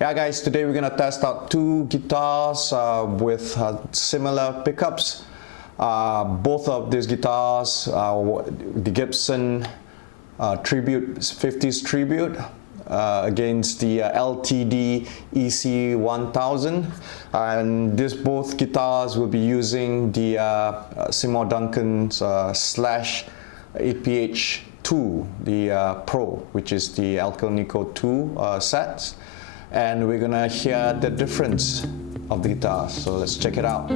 Yeah guys, today we're gonna test out two guitars with similar pickups. Both of these guitars, the Gibson Tribute 50s Tribute against the LTD EC-1000, and these both guitars will be using the Seymour Duncan's Slash APH 2, the Pro, which is the Alconico II sets, and we're gonna hear the difference of the guitars. So let's check it out.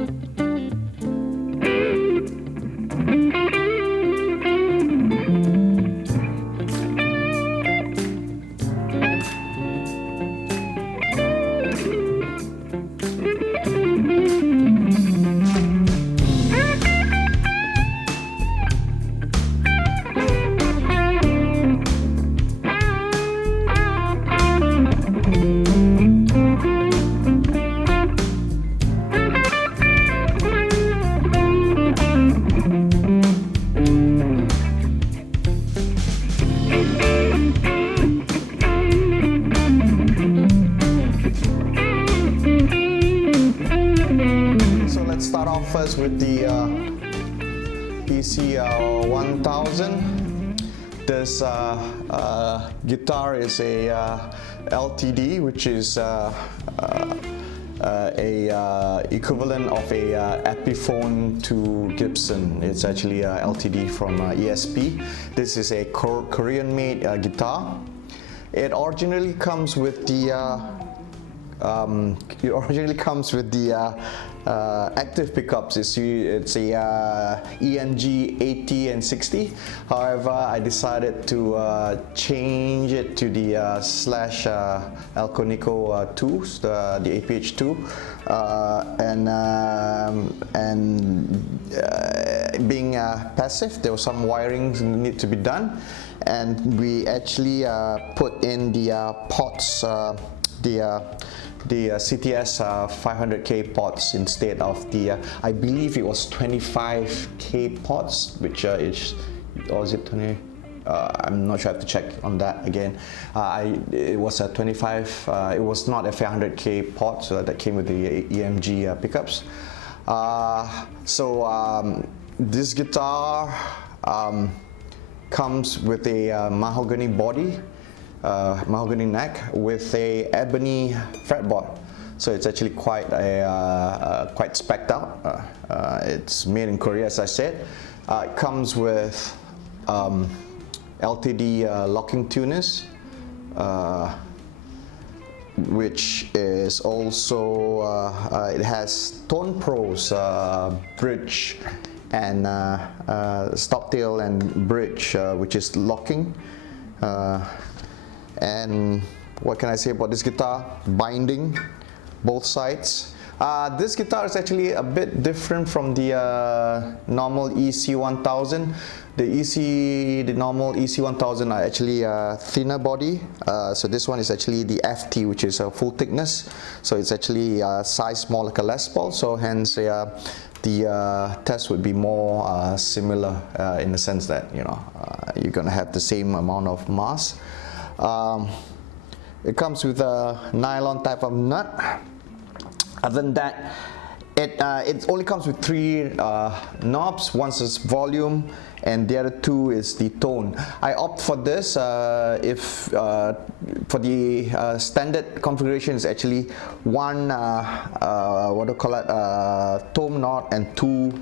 Start off first with the EC-1000. This guitar is a LTD, which is equivalent of a Epiphone to Gibson. It's actually a LTD from ESP. This is a Korean-made guitar. It originally comes with the active pickups. It's a ENG 80 and 60. However, I decided to change it to the Slash Alconico II, the APH 2, being passive, there was some wiring need to be done, and we actually put in the pots, the CTS 500K pots instead of the I believe it was 25K pots, which is, or is it 20? I'm not sure. I have to check on that again. It was a 25. It was not a 500K pot, so that came with the EMG pickups. This guitar comes with a mahogany body, mahogany neck with a ebony fretboard, so it's actually quite specced out. It's made in Korea, as I said. It comes with LTD locking tuners, which is also it has Tone Pro's bridge and stop tail and bridge, which is locking. And what can I say about this guitar? Binding, both sides. This guitar is actually a bit different from the normal EC-1000. The normal EC-1000 are actually thinner body. So this one is actually the FT, which is a full thickness. So it's actually size more like a Les Paul. So hence the test would be more similar in the sense that you're gonna have the same amount of mass. It comes with a nylon type of nut. Other than that, it only comes with three knobs. One is volume, and the other two is the tone. I opt for this for the standard configuration is actually one tone knob and two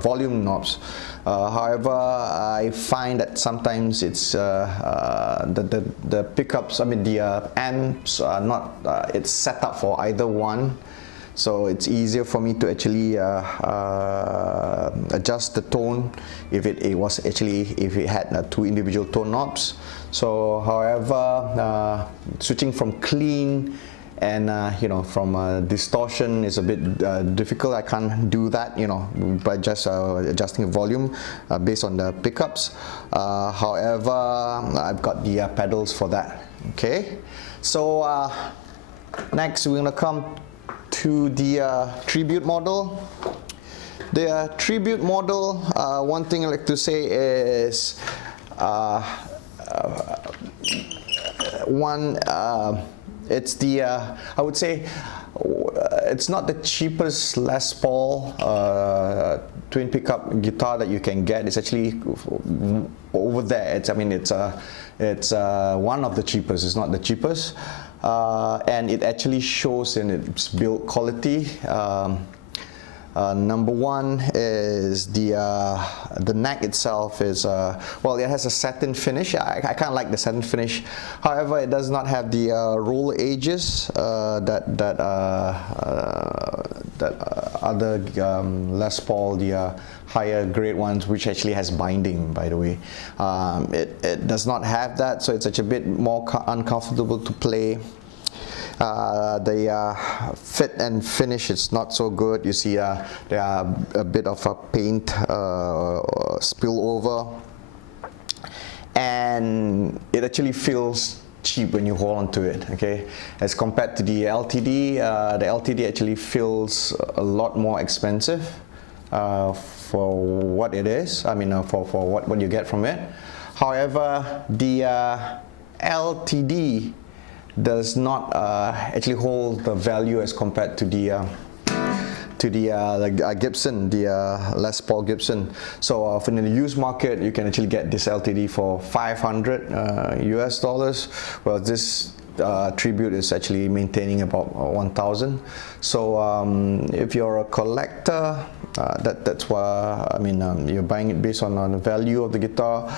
volume knobs. However, I find that sometimes it's the pickups, I mean the amps are not it's set up for either one. So it's easier for me to actually adjust the tone if it had two individual tone knobs. So however, switching from clean and from distortion is a bit difficult. I can't do that by just adjusting the volume based on the pickups. However, I've got the pedals for that. Okay, so next we're gonna come to the Tribute model. The Tribute model, one thing I like to say is one, it's the, I would say, it's not the cheapest Les Paul twin pickup guitar that you can get. It's actually over there. It's, I mean, it's one of the cheapest. It's not the cheapest, and it actually shows in its build quality. Number one is the neck itself is well, it has a satin finish. I kind of like the satin finish. However, it does not have the roll edges that other Les Paul, the higher grade ones, which actually has binding, by the way. It does not have that, so it's a bit more uncomfortable to play. The fit and finish is not so good. You see there are a bit of a paint spill over, and it actually feels cheap when you hold on to it, okay, as compared to the LTD. The LTD actually feels a lot more expensive for what it is. I mean, for what you get from it. However, the LTD does not actually hold the value as compared to the Gibson, the Les Paul Gibson. So in the used market, you can actually get this LTD for $500 US, well, this Tribute is actually maintaining about 1,000. So if you're a collector, that's why, I mean, you're buying it based on the value of the guitar.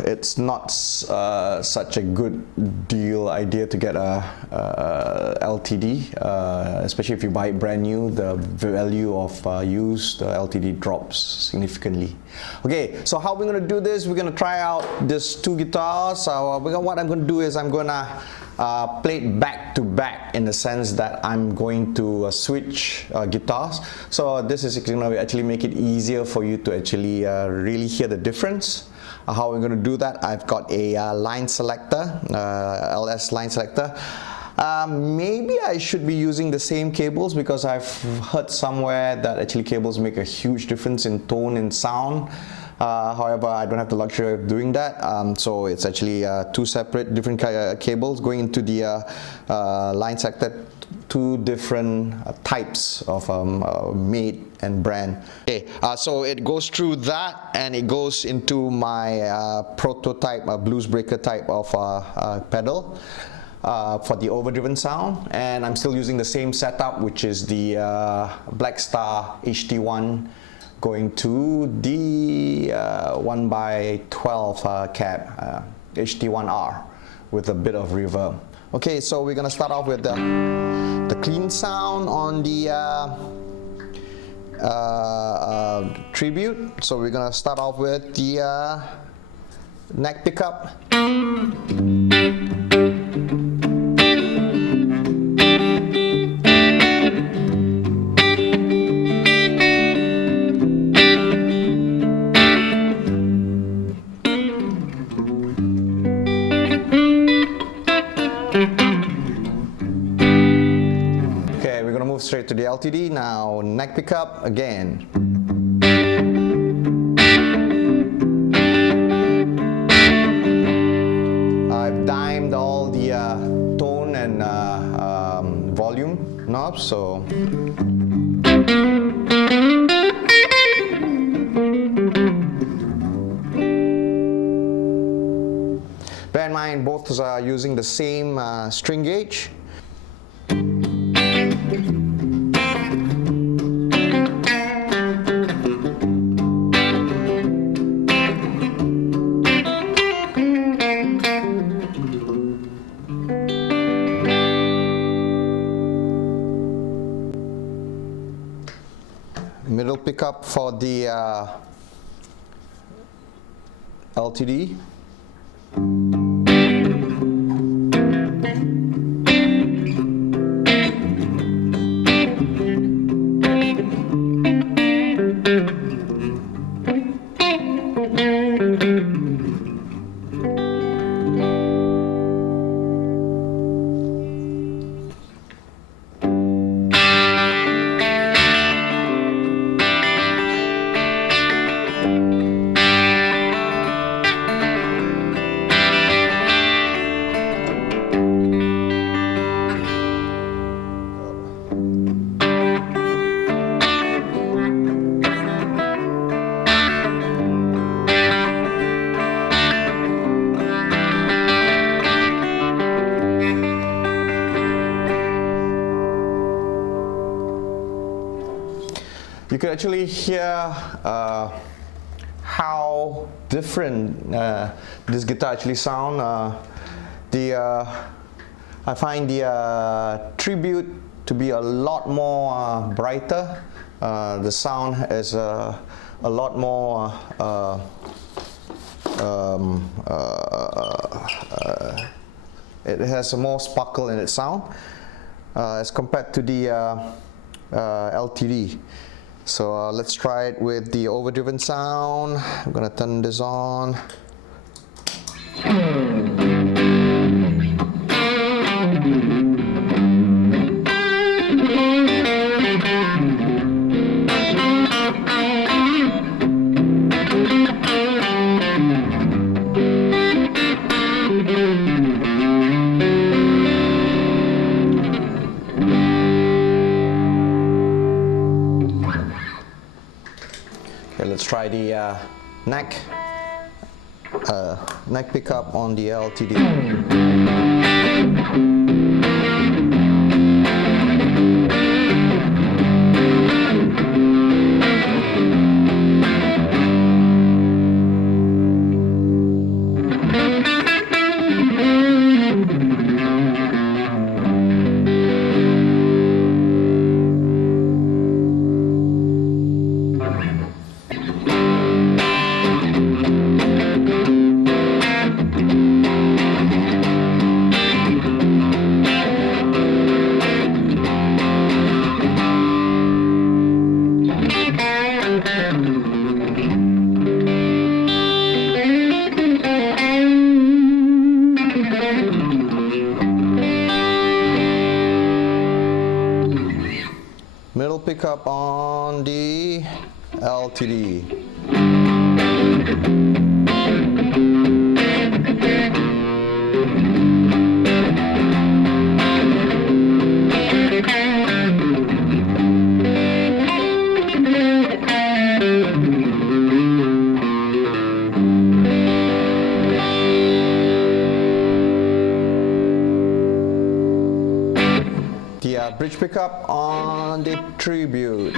It's not such a good idea to get a LTD, especially if you buy it brand new. The value of used LTD drops significantly. Okay, so how we're going to do this? We're going to try out these two guitars. What I'm going to do is I'm going to play it back to back, in the sense that I'm going to switch guitars. So this is going to actually make it easier for you to actually really hear the difference. How we're going to do that? I've got a line selector, LS line selector. Maybe I should be using the same cables, because I've heard somewhere that actually cables make a huge difference in tone and sound. However, I don't have the luxury of doing that, so it's actually two separate different cables going into the line selector. Two different types of made and brand. Okay, so it goes through that, and it goes into my prototype, Blues Breaker type of pedal for the overdriven sound. And I'm still using the same setup, which is the Black Star HD1 going to the 1x12 cab HD1R with a bit of reverb. Okay, so we're gonna start off with the clean sound on the Tribute. So we're gonna start off with the neck pickup. Straight to the LTD. Now neck pickup again. I've dimed all the tone and volume knobs, so bear in mind both are using the same string gauge. Middle pickup for the LTD. you can actually hear how different this guitar actually sound. I find the Tribute to be a lot more brighter. The sound is a lot more it has more sparkle in its sound as compared to the LTD. So let's try it with the Overdriven sound. I'm gonna turn this on. Let's try the neck pickup on the LTD. Middle pickup on the LTD. The bridge pickup on the Tribute.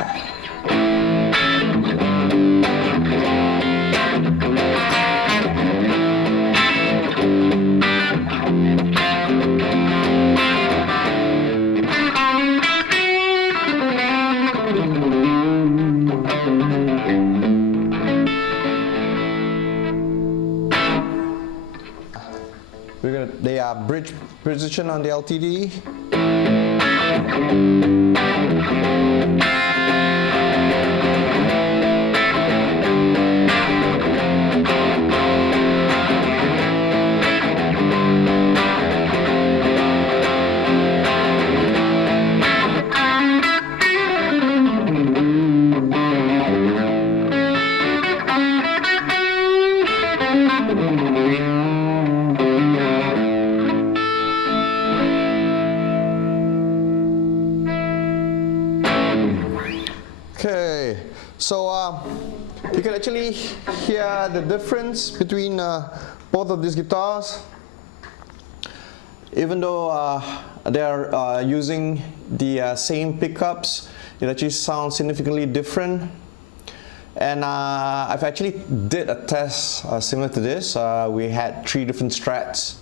The bridge position on the LTD. Okay, so you can actually hear the difference between both of these guitars. Even though they're using the same pickups, it actually sounds significantly different. And I've actually did a test similar to this. We had 3 different strats.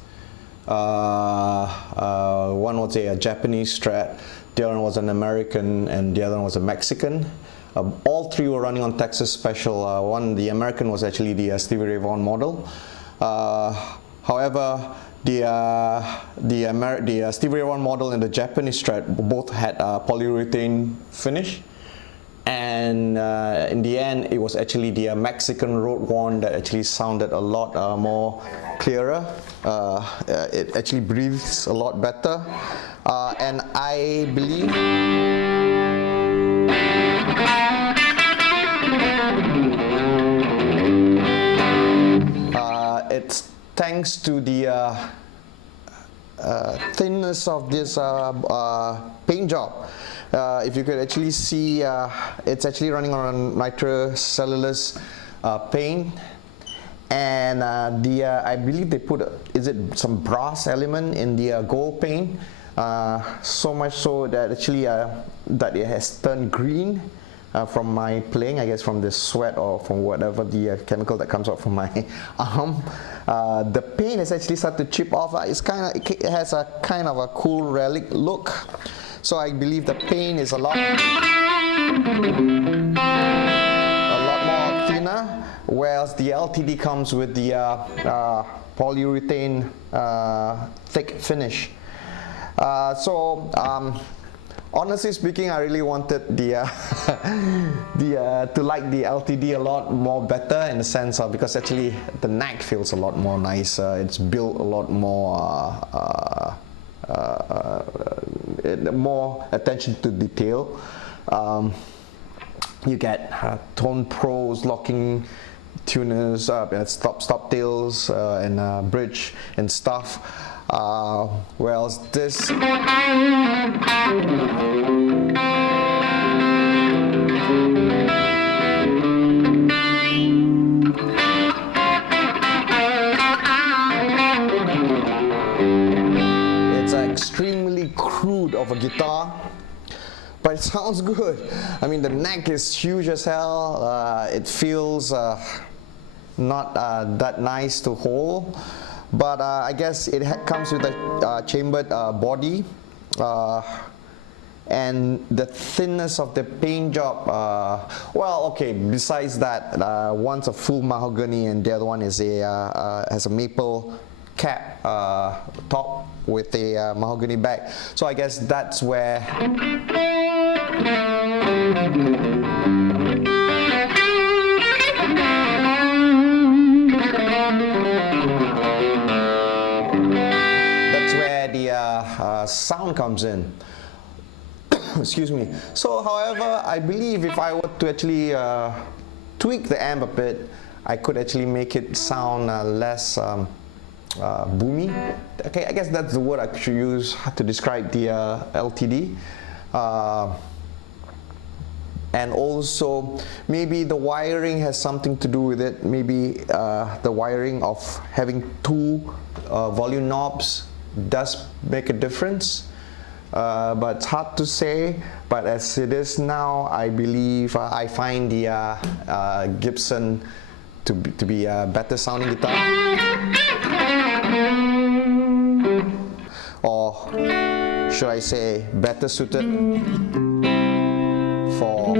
One was a Japanese strat, the other one was an American, and the other one was a Mexican. All 3 were running on Texas Special. The American was actually the Stevie Ray Vaughan model. However, the Stevie Ray Vaughan model and the Japanese strat both had polyurethane finish. And in the end, it was actually the Mexican road one that actually sounded a lot more clearer. It actually breathes a lot better. And I believe it's thanks to the thinness of this paint job. If you could actually see, it's actually running on nitrocellulose paint, and I believe they put some brass element in the gold paint, so much so that actually that it has turned green from my playing, I guess from the sweat or from whatever the chemical that comes out from my arm. The paint has actually started to chip off. It has a kind of a cool relic look. So I believe the paint is a lot more thinner, whereas the LTD comes with the polyurethane thick finish. Honestly speaking, I really wanted to like the LTD a lot more better, in the sense of, because actually the neck feels a lot more nicer. It's built a lot more more attention to detail. You get tone pros, locking tuners, stop tails, and bridge and stuff. Whereas this it's extremely crude of a guitar, but it sounds good. I mean, the neck is huge as hell. It feels not that nice to hold. But I guess it comes with a chambered body, and the thinness of the paint job. Well, okay. Besides that, one's a full mahogany, and the other one is has a maple cap top with a mahogany back. So I guess that's where. Sound comes in. Excuse me. So, however, I believe if I were to actually tweak the amp a bit, I could actually make it sound less boomy. Okay, I guess that's the word I should use to describe the LTD. And also, maybe the wiring has something to do with it. Maybe the wiring of having two volume knobs does make a difference, but it's hard to say. But as it is now, I believe I find the Gibson to be a better sounding guitar, or should I say better suited for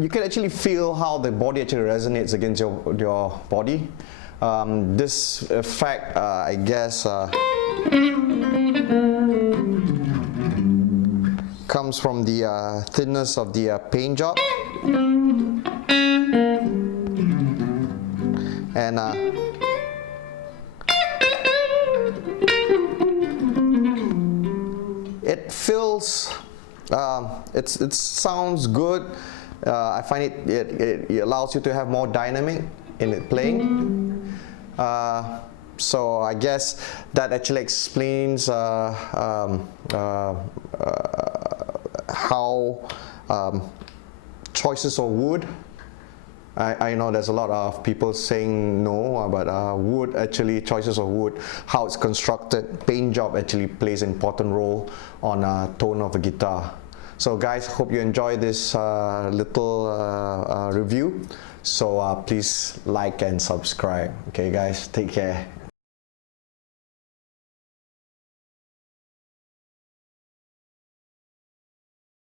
you can actually feel how the body actually resonates against your body. This effect, I guess, comes from the thinness of the paint job, and it feels, it sounds good. I find it allows you to have more dynamic in it playing. So I guess that actually explains how choices of wood. I know there's a lot of people saying no, but wood actually, choices of wood, how it's constructed, paint job actually plays an important role on tone of a guitar. So guys, hope you enjoy this little review. So please like and subscribe. Okay guys, take care.